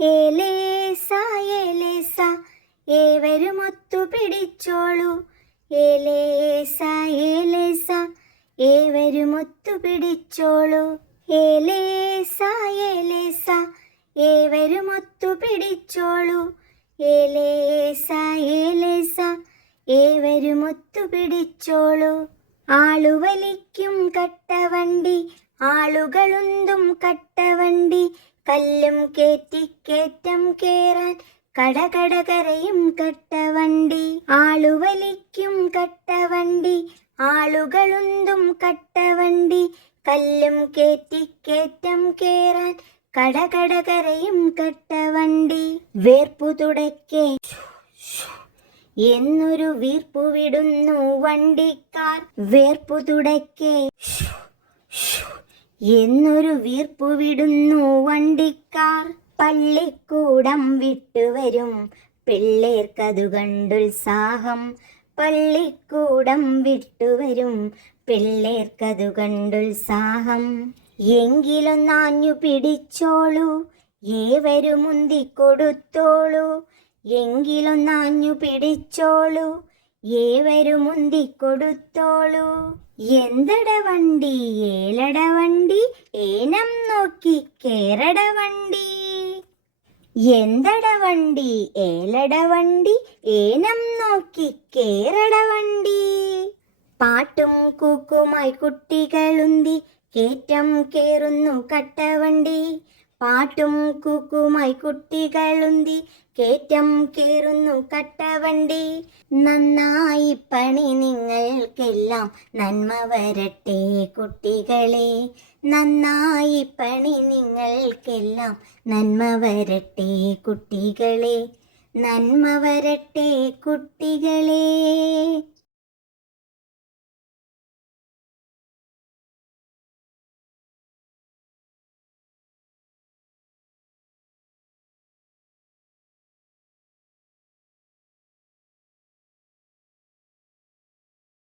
ഏലേസ ഏലേസ ഏവരും ഒത്തു പിടിച്ചോളൂ. ഏലേസ ഏലേസ ഏവരും ഒത്തു പിടിച്ചോളൂ. ഏലേസ ഏലേസ ഏലേസ ഏലേസ ആളുവലിക്കും കട്ടവണ്ടി ആളുകളുന്തും കട്ടവണ്ടി കല്ലും കേറ്റി കേറ്റം കേറാൻ കടകടകരയും കട്ടവണ്ടി. ആളുവലിക്കും കട്ടവണ്ടി ആളുകളുന്തും കട്ടവണ്ടി. കല്ലും കേറ്റി കേറ്റം കേറാൻ കടകടകരയും കട്ടവണ്ടി. വേർപ്പു തുടക്കേ എന്നൊരു വീർപ്പു വിടുന്നു വണ്ടിക്കാർ. വേർപ്പു തുടക്കേ എന്നൊരു വീർപ്പു വിടുന്നു വണ്ടിക്കാർ. പള്ളിക്കൂടം വിട്ടുവരും പിള്ളേർക്കതു കണ്ടുത്സാഹം. പള്ളിക്കൂടം വിട്ടുവരും പിള്ളേർക്കതു കണ്ടുത്സാഹം. എങ്കിലൊന്നാഞ്ഞു പിടിച്ചോളൂ. ഏവരും മുന്തിക്കൊടുത്തോളൂ എങ്കിലൊന്നാഞ്ഞു പിടിച്ചോളൂ. ഏവരും മുന്തിക്കൊടുത്തോളൂ എന്തട വണ്ടി ഏനം നോക്കി കേരട വണ്ടി എന്തട വണ്ടി? ഏലട വണ്ടി? ഏനം നോക്കി കേരട വണ്ടി? പാട്ടും കൂക്കുമായി കുട്ടികളുന്തി കേറ്റം കേറുന്നു കട്ടവണ്ടി പാട്ടും കുക്കുമായി കുട്ടികളുന്തി കേറ്റം കേറുന്നു കട്ടവണ്ടി. നന്നായി പണി നിങ്ങൾക്കെല്ലാം നന്മ വരട്ടെ കുട്ടികളെ. നന്നായി പണി നിങ്ങൾക്കെല്ലാം നന്മ വരട്ടെ കുട്ടികളെ. നന്മ വരട്ടെ കുട്ടികളെ.